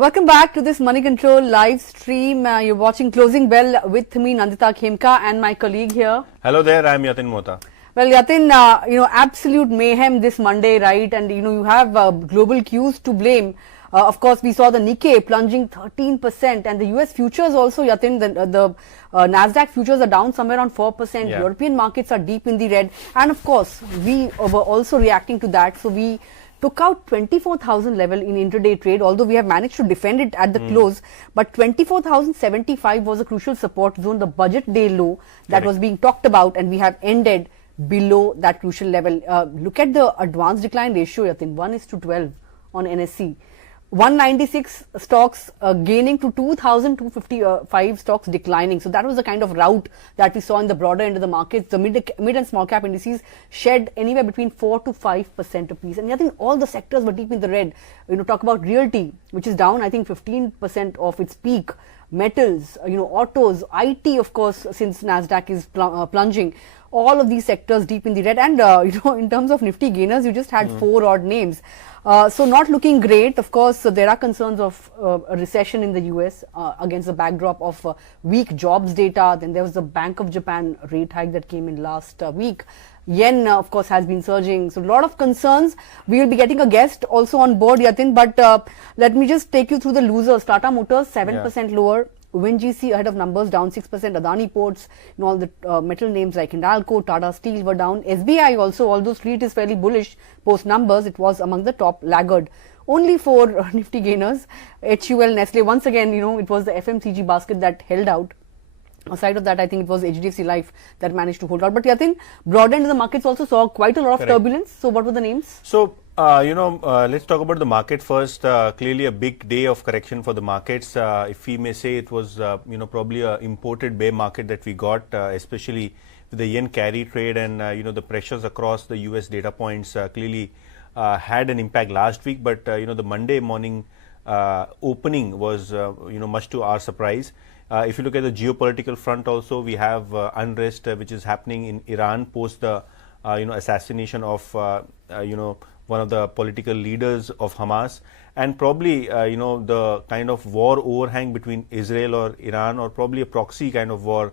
Welcome back to this Moneycontrol live stream. You're watching Closing Bell with me, Nandita Khemka, and my colleague here. Hello there, I'm Yatin Mota. Well, Yatin, absolute mayhem this Monday, right? And, you have global cues to blame. Of course, we saw the Nikkei plunging 13%, and the US futures also, Yatin, the Nasdaq futures are down somewhere around 4%. Yeah. European markets are deep in the red. And of course, we were also reacting to that. So we took out 24,000 level in intraday trade, although we have managed to defend it at the close. But 24,075 was a crucial support zone, the budget day low that was being talked about, and we have ended below that crucial level. Look at the advanced decline ratio, Yatin, 1:12 on NSE. 196 stocks gaining to 2,255 stocks declining. So that was the kind of rout that we saw in the broader end of the markets. The mid and small cap indices shed anywhere between 4 to 5% apiece. And I think all the sectors were deep in the red. Talk about Realty, which is down, I think, 15% off its peak. Metals, autos, IT, of course, since Nasdaq is plunging. All of these sectors deep in the red. And, in terms of Nifty gainers, you just had 4 odd names. So not looking great. Of course, there are concerns of a recession in the US against the backdrop of weak jobs data. Then there was the Bank of Japan rate hike that came in last week. Yen, of course, has been surging. So a lot of concerns. We will be getting a guest also on board, Yatin. But let me just take you through the losers. Tata Motors, 7% lower. WinGC ahead of numbers, down 6%. Adani Ports, all the metal names like Hindalco, Tata Steel were down. SBI also, although Street is fairly bullish post numbers, it was among the top laggard. Only 4 Nifty gainers. HUL, Nestle, once again, it was the FMCG basket that held out. Aside of that, I think it was HDFC Life that managed to hold out. But Yatin, broad end of the markets also saw quite a lot of turbulence. So what were the names? So, let's talk about the market first. Clearly a big day of correction for the markets. If we may say it was, probably a imported bear market that we got, especially with the yen carry trade and, the pressures across the US data points clearly had an impact last week. But, the Monday morning opening was, much to our surprise. If you look at the geopolitical front also, we have unrest which is happening in Iran post the, assassination of, one of the political leaders of Hamas, and probably, the kind of war overhang between Israel or Iran, or probably a proxy kind of war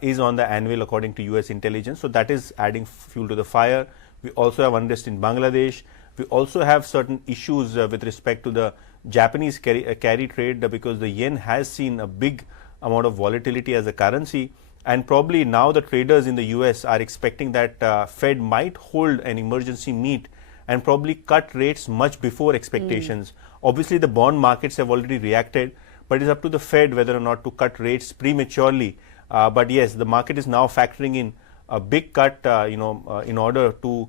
is on the anvil according to US intelligence. So that is adding fuel to the fire. We also have unrest in Bangladesh. We also have certain issues with respect to the Japanese carry trade because the yen has seen a big amount of volatility as a currency, and probably now the traders in the US are expecting that Fed might hold an emergency meet and probably cut rates much before expectations. Obviously, the bond markets have already reacted, but it's up to the Fed whether or not to cut rates prematurely. But yes, the market is now factoring in a big cut, in order to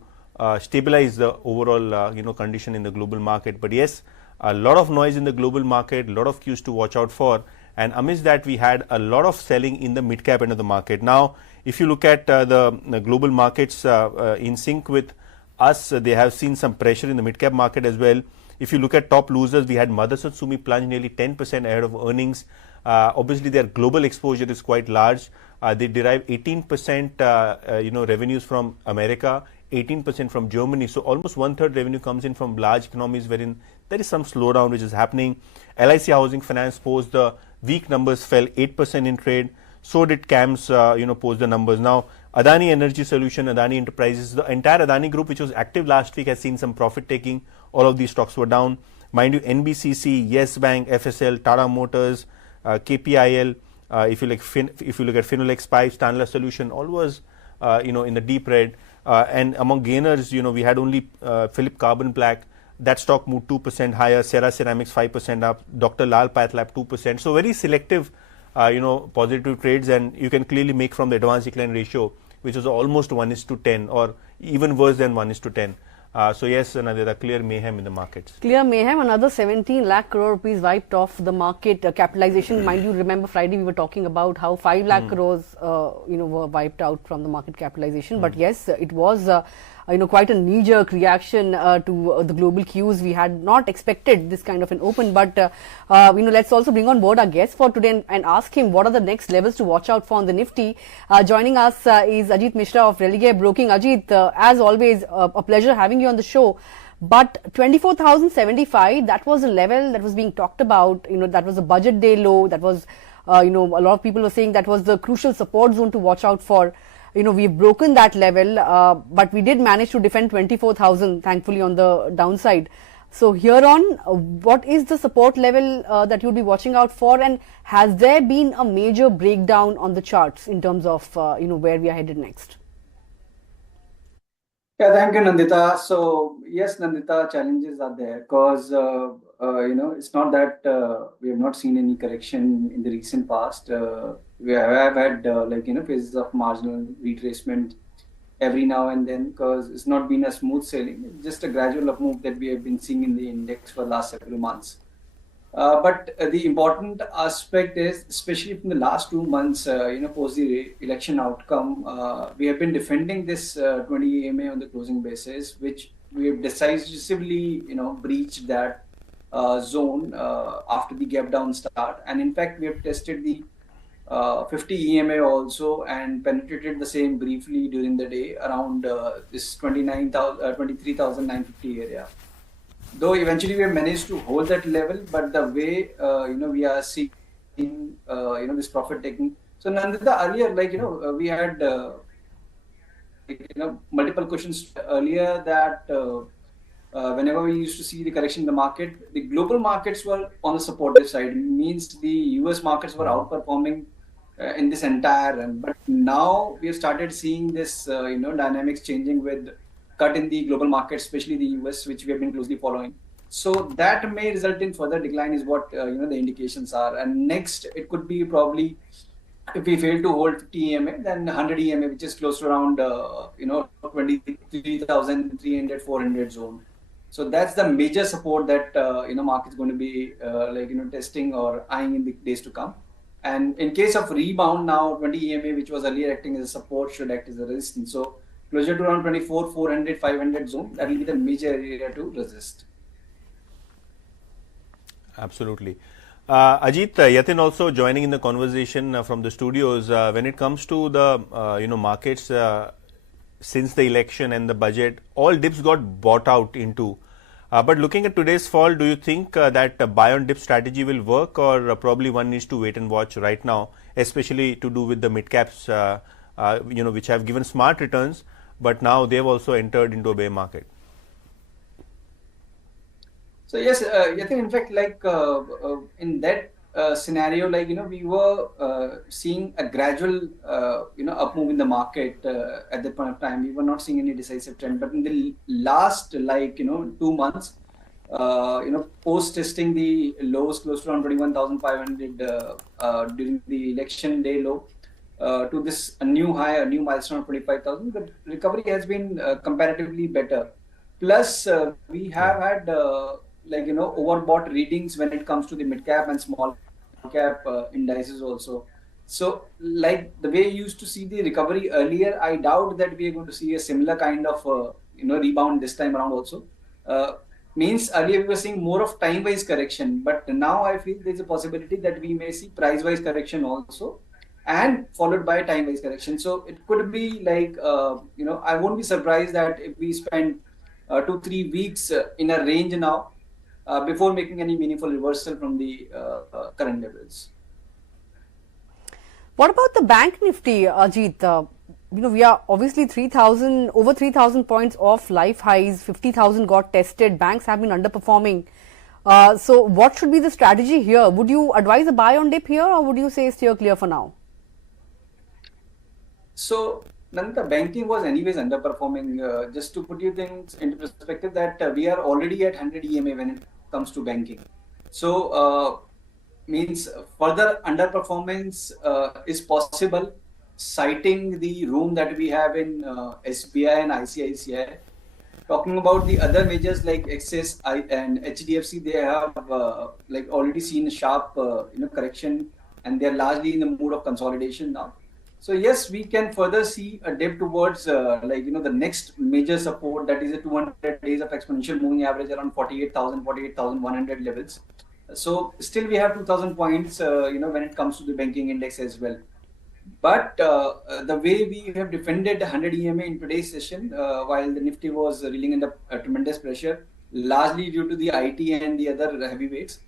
stabilize the overall, condition in the global market. But yes, a lot of noise in the global market, a lot of cues to watch out for. And amidst that, we had a lot of selling in the mid-cap end of the market. Now, if you look at the global markets in sync with us, they have seen some pressure in the mid-cap market as well. If you look at top losers, we had Motherson Sumi plunge nearly 10% ahead of earnings. Obviously, their global exposure is quite large. They derive 18%, revenues from America, 18% from Germany. So almost 1/3 revenue comes in from large economies wherein there is some slowdown which is happening. LIC Housing Finance post the weak numbers, fell 8% in trade. So did CAMS, post the numbers. Now, Adani Energy Solution, Adani Enterprises, the entire Adani group which was active last week has seen some profit taking. All of these stocks were down. Mind you, NBCC, Yes Bank, FSL, Tata Motors, KPIL, if you look at Finolex Pipes, Tanla Solution, all was, in the deep red. And among gainers, we had only Philip Carbon Black. That stock moved 2% higher. Serra Ceramics 5% up. Dr. Lal Pathlab 2%. So very selective, positive trades, and you can clearly make from the advanced decline ratio, which was almost 1:10, or even worse than 1:10. So yes, there are clear mayhem in the markets. Clear mayhem. Another 17 lakh crore rupees wiped off the market capitalization. Mind you, remember Friday we were talking about how 5 lakh crores, were wiped out from the market capitalization. But yes, it was quite a knee-jerk reaction to the global cues. We had not expected this kind of an open, but let's also bring on board our guest for today and ask him what are the next levels to watch out for on the Nifty. Joining us is Ajit Mishra of Religare Broking. Ajit, as always, a pleasure having you on the show. But 24,075, that was a level that was being talked about. That was a budget day low. That was, a lot of people were saying that was the crucial support zone to watch out for. We've broken that level, but we did manage to defend 24,000, thankfully, on the downside. So here on, what is the support level that you'll be watching out for, and has there been a major breakdown on the charts in terms of where we are headed next? Yeah, thank you, Nandita. So yes, Nandita, challenges are there because it's not that we have not seen any correction in the recent past. We have had phases of marginal retracement every now and then because it's not been a smooth sailing. It's just a gradual up move that we have been seeing in the index for the last several months. But the important aspect is, especially from the last 2 months, post the election outcome, we have been defending this 20 EMA on the closing basis, which we have decisively, breached that zone after the gap down start. And in fact, we have tested the 50 EMA also and penetrated the same briefly during the day around this 23,950 area. Though eventually we have managed to hold that level, but the way we are seeing this profit taking. So Nandita, earlier we had multiple questions earlier that whenever we used to see the correction in the market, the global markets were on the supportive side. It means the US markets were outperforming in this entire run. But now we have started seeing this dynamics changing with cut in the global market, especially the US, which we have been closely following. So that may result in further decline is what the indications are. And next, it could be probably if we fail to hold 50 EMA, then 100 EMA, which is close to around 23,300, 400 zone. So that's the major support that market's going to be testing or eyeing in the days to come. And in case of rebound now, 20 EMA, which was earlier acting as a support, should act as a resistance. So closer to around 24, 400, 500 zone, that will be the major area to resist. Absolutely. Ajit, Yatin also joining in the conversation from the studios. When it comes to the markets since the election and the budget, all dips got bought out into. But looking at today's fall, do you think that buy on dip strategy will work, or probably one needs to wait and watch right now, especially to do with the mid caps, which have given smart returns, but now they've also entered into a bear market? So yes, I think in fact, in that scenario, we were seeing a gradual, up move in the market at that point of time. We were not seeing any decisive trend, but in the last 2 months, post testing the lows close to around 21,500 during the election day low to this new high, a new milestone of 25,000, the recovery has been comparatively better. Plus, we have had overbought readings when it comes to the mid cap and small cap indices also. So like the way you used to see the recovery earlier, I doubt that we are going to see a similar kind of rebound this time around also. Means earlier we were seeing more of time-wise correction, but now I feel there's a possibility that we may see price-wise correction also, and followed by time-wise correction. So it could be I won't be surprised that if we spend 2-3 weeks in a range now before making any meaningful reversal from the current levels. What about the bank Nifty, Ajit? We are obviously over 3,000 points off life highs, 50,000 got tested, banks have been underperforming. So what should be the strategy here? Would you advise a buy on dip here, or would you say steer clear for now? So Nandita, banking was anyways underperforming. Just to put you things into perspective, that we are already at 100 EMA when it comes to banking. So means further underperformance is possible, citing the room that we have in SBI and ICICI. Talking about the other majors like Axis and HDFC, they have already seen a sharp correction, and they are largely in the mood of consolidation now. So yes, we can further see a dip towards the next major support, that is a 200 days of exponential moving average around 48,000, 48,100 levels. So still we have 2,000 points, when it comes to the banking index as well. But the way we have defended 100 EMA in today's session, while the Nifty was reeling under tremendous pressure, largely due to the IT and the other heavyweights,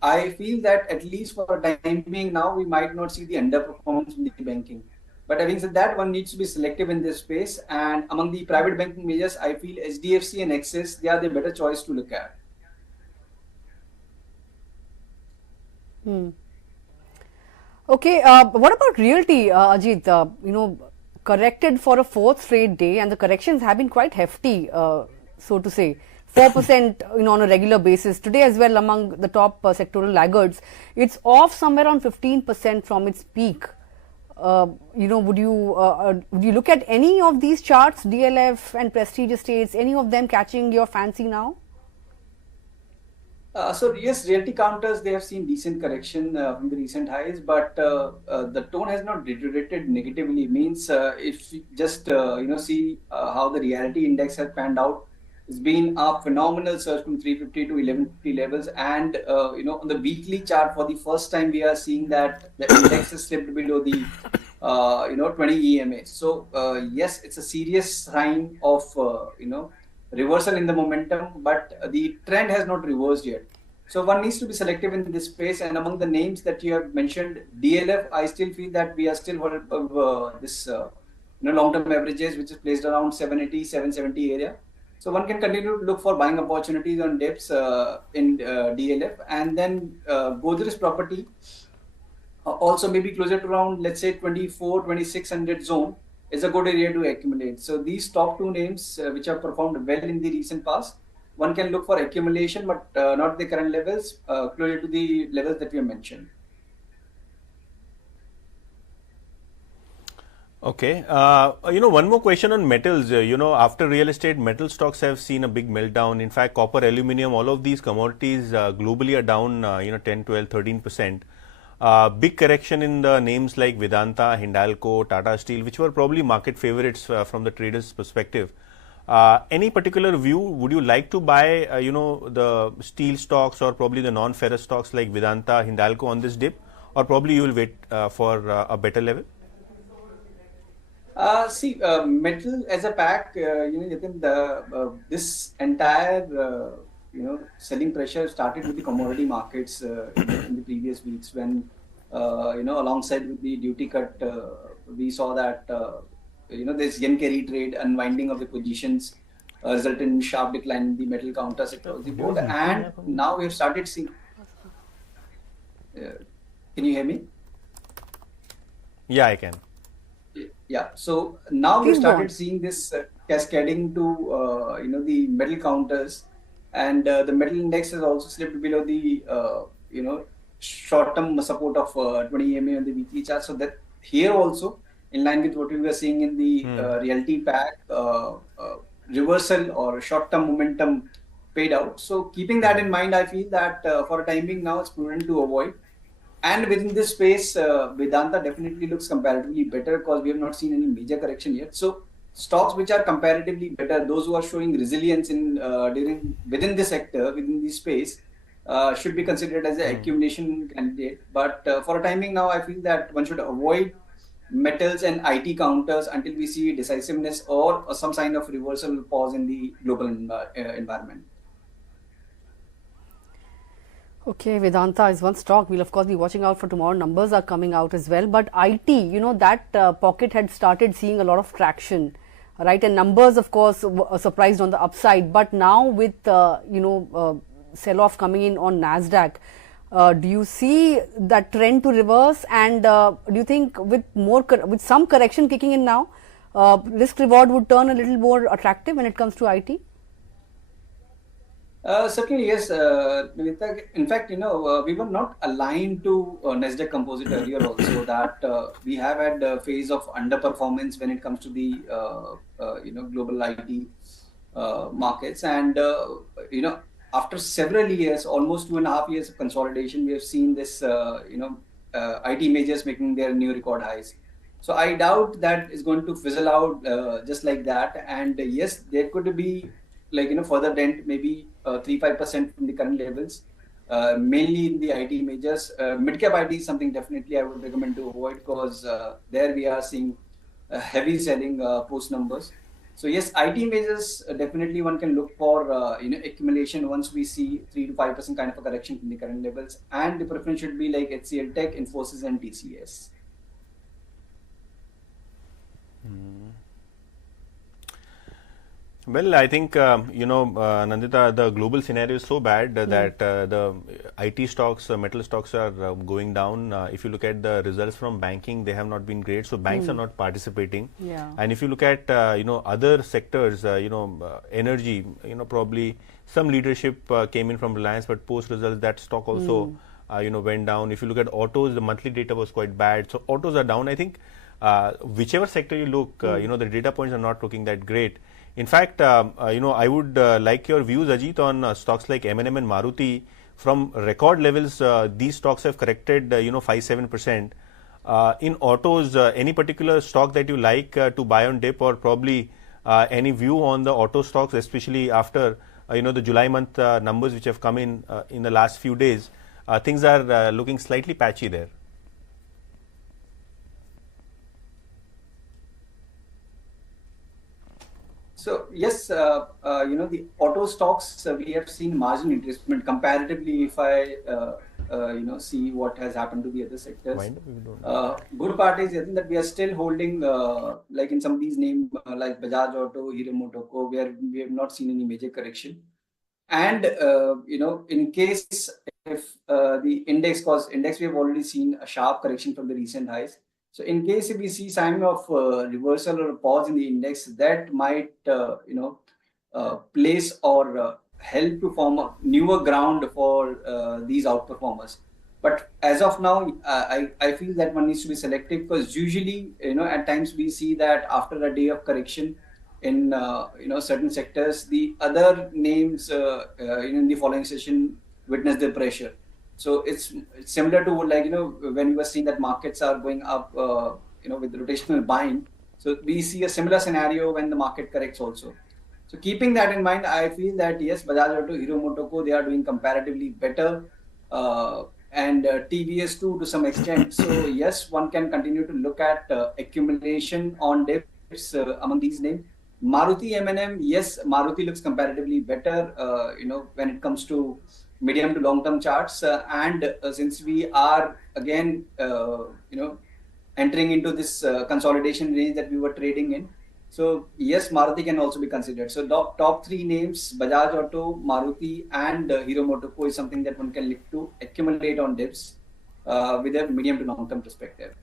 I feel that at least for a time being now, we might not see the underperformance in the banking. But having said that, one needs to be selective in this space. And among the private banking majors, I feel HDFC and Axis, they are the better choice to look at. Okay, what about Realty, Ajit? Corrected for a fourth straight day, and the corrections have been quite hefty, so to say. 4% on a regular basis. Today as well, among the top sectoral laggards, it's off somewhere around 15% from its peak. Would you look at any of these charts, DLF and Prestige Estates, any of them catching your fancy now? So yes, realty counters, they have seen decent correction from the recent highs, but the tone has not deteriorated negatively. Means if you just see how the reality index has panned out, it's been a phenomenal surge from 350 to 1150 levels, and on the weekly chart for the first time we are seeing that the index has slipped below the 20 EMA. So yes, it's a serious sign of reversal in the momentum, but the trend has not reversed yet. So one needs to be selective in this space. And among the names that you have mentioned, DLF, I still feel that we are still above this long-term averages, which is placed around 780, 770 area. So one can continue to look for buying opportunities on dips in DLF, and then Godrej Property also maybe closer to around, let's say 24, 2600 zone is a good area to accumulate. So these top two names which have performed well in the recent past, one can look for accumulation, but not the current levels, closer to the levels that we have mentioned. Okay. One more question on metals. After real estate, metal stocks have seen a big meltdown. In fact, copper, aluminum, all of these commodities globally are down, 10, 12, 13%. Big correction in the names like Vedanta, Hindalco, Tata Steel, which were probably market favorites from the traders' perspective. Any particular view? Would you like to buy, the steel stocks or probably the non-ferrous stocks like Vedanta, Hindalco on this dip, or probably you will wait for a better level? Metal as a pack, this entire selling pressure started with the commodity markets in the previous weeks when, alongside with the duty cut, we saw that, this yen carry trade, unwinding of the positions resulted in sharp decline in the metal counters across the board. And now we have started seeing, can you hear me? Yeah, I can. Yeah, so now we started seeing this cascading to, the metal counters. And the metal index has also slipped below the short-term support of 20 EMA on the weekly chart. So that here also, in line with what we were seeing in the realty pack, reversal or short-term momentum paid out. So keeping that in mind, I feel that for a time being now, it's prudent to avoid. And within this space, Vedanta definitely looks comparatively better because we have not seen any major correction yet. So stocks which are comparatively better, those who are showing resilience in within the sector, within the space, should be considered as an accumulation candidate. But for a timing now, I feel that one should avoid metals and IT counters until we see decisiveness or some sign of reversal pause in the global environment. Okay, Vedanta is one stock. We'll of course be watching out for tomorrow. Numbers are coming out as well. But IT, that pocket had started seeing a lot of traction, right? And numbers, of course, were surprised on the upside. But now with, sell-off coming in on Nasdaq, do you see that trend to reverse? And do you think with some correction kicking in now, risk reward would turn a little more attractive when it comes to IT? Certainly, yes. In fact, we were not aligned to Nasdaq Composite earlier also, that we have had a phase of underperformance when it comes to the, global IT markets. And, after several years, almost 2.5 years of consolidation, we have seen this, IT majors making their new record highs. So I doubt that is going to fizzle out just like that. And yes, there could be further dent, maybe 3-5% from the current levels, mainly in the IT majors. Mid-cap IT is something definitely I would recommend to avoid, because there we are seeing heavy selling post numbers. So yes, IT majors definitely one can look for accumulation once we see 3 to 5% kind of a correction from the current levels, and the preference should be like HCL Tech, Infosys, and TCS. Well, I think, Nandita, the global scenario is so bad that the IT stocks, metal stocks are going down. If you look at the results from banking, they have not been great. So banks are not participating. Yeah. And if you look at, other sectors, energy, probably some leadership came in from Reliance, but post results, that stock also, went down. If you look at autos, the monthly data was quite bad. So autos are down. I think whichever sector you look, the data points are not looking that great. In fact, I would like your views, Ajit, on stocks like M&M and Maruti. From record levels, these stocks have corrected, 5-7%. In autos, any particular stock that you like to buy on dip, or probably any view on the auto stocks, especially after the July month numbers which have come in the last few days? Things are looking slightly patchy there. So yes, the auto stocks, we have seen margin retracement comparatively. If I see what has happened to the other sectors, good part is I think that we are still holding like in some of these names like Bajaj Auto, Hero MotoCo, where we have not seen any major correction. And in case if the index, cause index we have already seen a sharp correction from the recent highs. So in case if we see sign of reversal or pause in the index, that might place or help to form a newer ground for these outperformers. But as of now, I feel that one needs to be selective, because usually at times we see that after a day of correction in certain sectors, the other names in the following session witness the pressure. So it's similar to when we were seeing that markets are going up, with rotational buying. So we see a similar scenario when the market corrects also. So keeping that in mind, I feel that yes, Bajaj Auto, Hero MotoCo, they are doing comparatively better, and TVS too to some extent. So yes, one can continue to look at accumulation on dips among these names. Maruti, M&M, yes, Maruti looks comparatively better, when it comes to medium to long term charts, and since we are again entering into this consolidation range that we were trading in, so yes, Maruti can also be considered. So top three names, Bajaj Auto, Maruti, and Hero MotoCo, is something that one can look to accumulate on dips with a medium to long term perspective.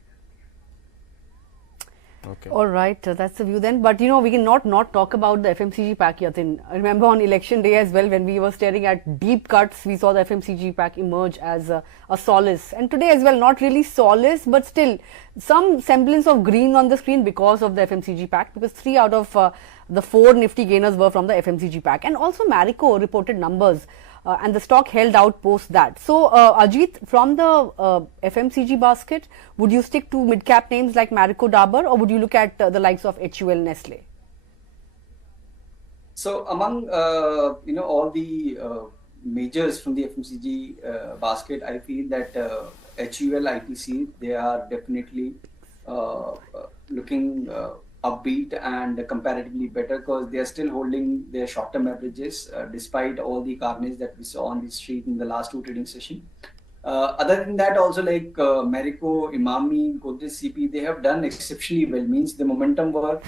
Okay. All right, that's the view then. But we cannot not talk about the FMCG pack, Yatin. I remember on election day as well, when we were staring at deep cuts, we saw the FMCG pack emerge as a solace. And today as well, not really solace, but still some semblance of green on the screen because of the FMCG pack, because 3 out of the 4 Nifty gainers were from the FMCG pack. And also Marico reported numbers. And the stock held out post that. So, Ajit, from the FMCG basket, would you stick to mid-cap names like Marico, Dabur, or would you look at the likes of HUL, Nestle? So, among all the majors from the FMCG basket, I feel that HUL, ITC, they are definitely looking upbeat and comparatively better, because they are still holding their short-term averages despite all the carnage that we saw on the street in the last 2 trading sessions. Other than that, also like Marico, Imami, Godrej CP, they have done exceptionally well. Means the momentum were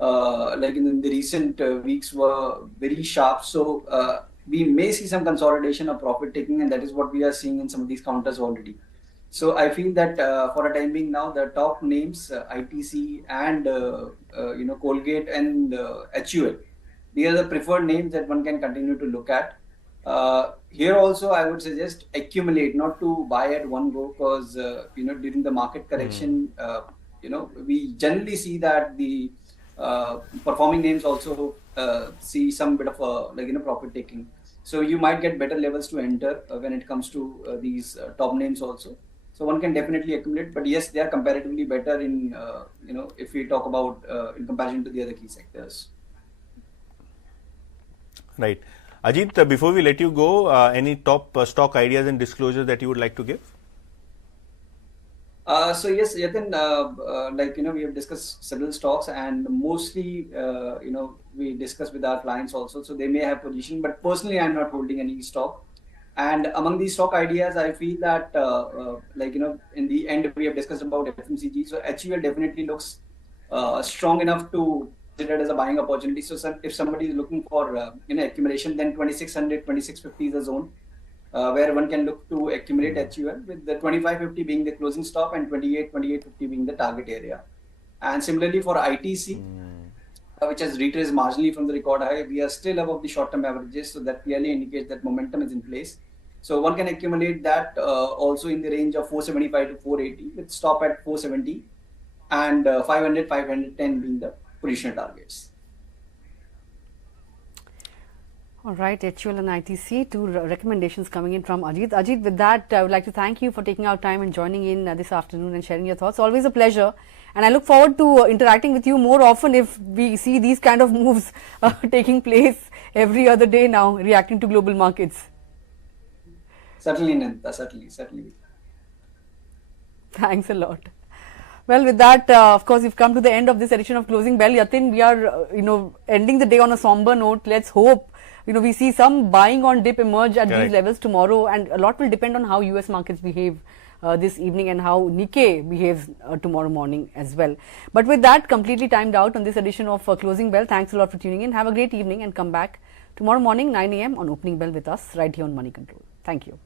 like in the recent weeks were very sharp. So we may see some consolidation of profit taking, and that is what we are seeing in some of these counters already. So I feel that for a time being now, the top names, ITC and Colgate and HUL, these are the preferred names that one can continue to look at. Here also, I would suggest accumulate, not to buy at one go, because during the market correction, we generally see that the performing names also see some bit of profit taking. So you might get better levels to enter when it comes to these top names also. So one can definitely accumulate, but yes, they are comparatively better in, if we talk about in comparison to the other key sectors. Right. Ajit, before we let you go, any top stock ideas and disclosures that you would like to give? So yes, Yatin, we have discussed several stocks, and mostly, we discuss with our clients also. So they may have position, but personally, I'm not holding any stock. And among these stock ideas, I feel that, in the end, we have discussed about FMCG. So HUL definitely looks strong enough to consider it as a buying opportunity. So if somebody is looking for, accumulation, then 2600, 2650 is a zone where one can look to accumulate HUL, with the 2550 being the closing stop and 2850 being the target area. And similarly for ITC, which has retraced marginally from the record high, we are still above the short-term averages, so that clearly indicates that momentum is in place. So one can accumulate that also in the range of 475 to 480, with stop at 470 and 500, 510 being the positional targets. All right, HUL and ITC, two recommendations coming in from Ajit. Ajit, with that, I would like to thank you for taking out time and joining in this afternoon and sharing your thoughts. Always a pleasure. And I look forward to interacting with you more often if we see these kind of moves taking place every other day now, reacting to global markets. Certainly, Nandita, certainly. Thanks a lot. Well, with that, of course, we've come to the end of this edition of Closing Bell. Yatin, we are, ending the day on a somber note. Let's hope, we see some buying on dip emerge at these levels tomorrow, and a lot will depend on how US markets behave this evening and how Nikkei behaves tomorrow morning as well. But with that, completely timed out on this edition of Closing Bell. Thanks a lot for tuning in. Have a great evening and come back tomorrow morning, 9 a.m. on Opening Bell with us right here on Money Control. Thank you.